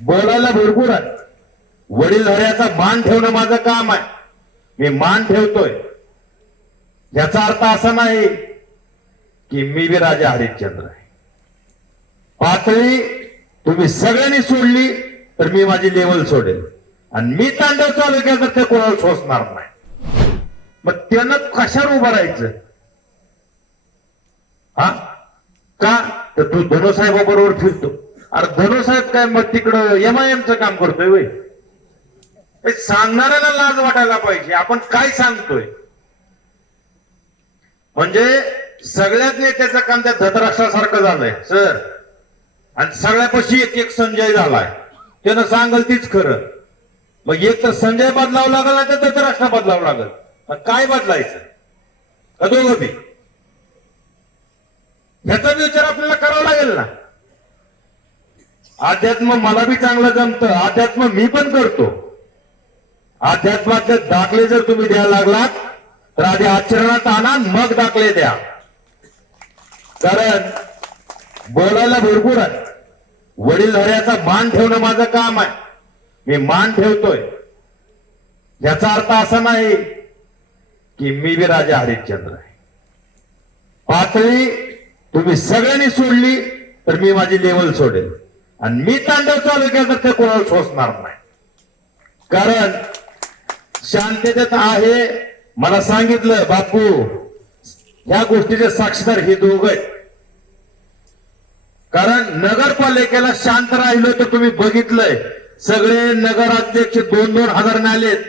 बोलायला भरपूर आहे. वडीलधाऱ्याचा मान ठेवणं माझं काम आहे. मी मान ठेवतोय. याचा अर्थ असा नाही की मी बी राजा हरिश्चंद्र आहे. पातळी तुम्ही सगळ्यांनी सोडली तर मी माझी लेवल सोडेल आणि मी तांडव चालू केलं तर ते कोणाला सोसणार नाही. मग त्यानं कशावर उभं राहायचं? हा का तर तू धनुसाहेबाबरोबर फिरतो. अरे धनुसाहेब काय मग तिकडं MIMचं काम करतोय वय? सांगणाऱ्याला लाज वाटायला पाहिजे आपण काय सांगतोय. म्हणजे सगळ्यात नेत्याचं काम त्या धतराष्ट्रासारखं झालंय सर. आणि सगळ्यापाशी एक एक संजय झालाय. त्यानं सांगल तीच खरं. मग एक तर संजय बदलावं लागल ना तर धतराष्ट्र बदलावं लागल. काय बदलायचं का दोघं बी? ह्याचा विचार आपल्याला करावा लागेल ना. अध्यात्म मला बी चांगलं जमतं. अध्यात्म मी पण करतो. अध्यात्माचे दाखले जर तुम्ही द्यायला लागलात तर आधी आचरणात आणा मग दाखले द्या. कारण बोलायला भरपूर आहे. वडीलधाऱ्याचा मान ठेवणं माझं काम आहे. मी मान ठेवतोय. याचा अर्थ असा नाही की मी बी राजा हरिश्चंद्र आहे. पातळी तुम्ही सगळ्यांनी सोडली तर मी माझी लेवल सोडेल आणि मी तांडव चालू केलं तर ते कोणाला सोसणार नाही. कारण शांततेत आहे. मला सांगितलं बापू ह्या गोष्टीचे साक्षीदार हे दोघ आहेत. कारण नगरपालिकेला शांत राहिलो तर तुम्ही बघितलंय सगळे नगराध्यक्ष 2-2 हजार आलेत.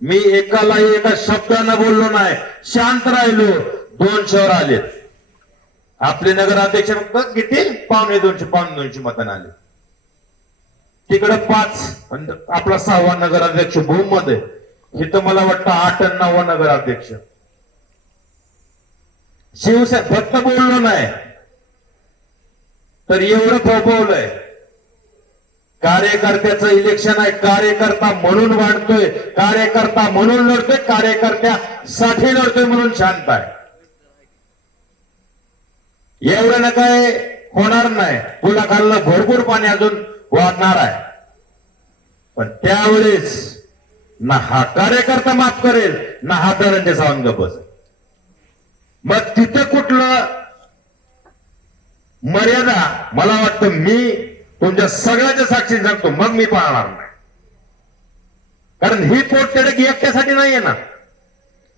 मी एकालाही एका शब्दानं बोललो नाही. शांत राहिलो. 200 आलेत. आपले नगराध्यक्ष फक्त किती 250 मतांना आले. तिकडे 5 आपला 6वा नगराध्यक्ष बहुमत आहे. इथं मला वाटतं 8 आणि 9 नगराध्यक्ष. शिवसेना फक्त बोललो नाही तर एवढं फोफवलंय. कार्यकर्त्याचं इलेक्शन आहे. कार्यकर्ता म्हणून वाढतोय. कार्यकर्ता म्हणून लढतोय. कार्यकर्त्यासाठी लढतोय म्हणून शांत आहे. एवढं ना काय होणार नाही. पुलाखालला भरपूर पाणी अजून वाढणार आहे. पण त्यावेळेस ना हा कार्यकर्ता माफ करेल ना हा धनंजय सावंत गप्प बसेल. मग तिथं कुठलं मर्यादा मला वाटतं मी तुमच्या सगळ्याच्या साक्षीने सांगतो मग मी पाळणार नाही. कारण ही पोटतिडक एकट्यासाठी नाहीये ना.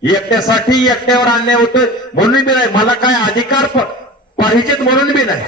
एकट्यासाठी एकट्यावर अन्याय होतोय म्हणून बी नाही. मला काय अधिकार पाहिजेत म्हणून बी नाही.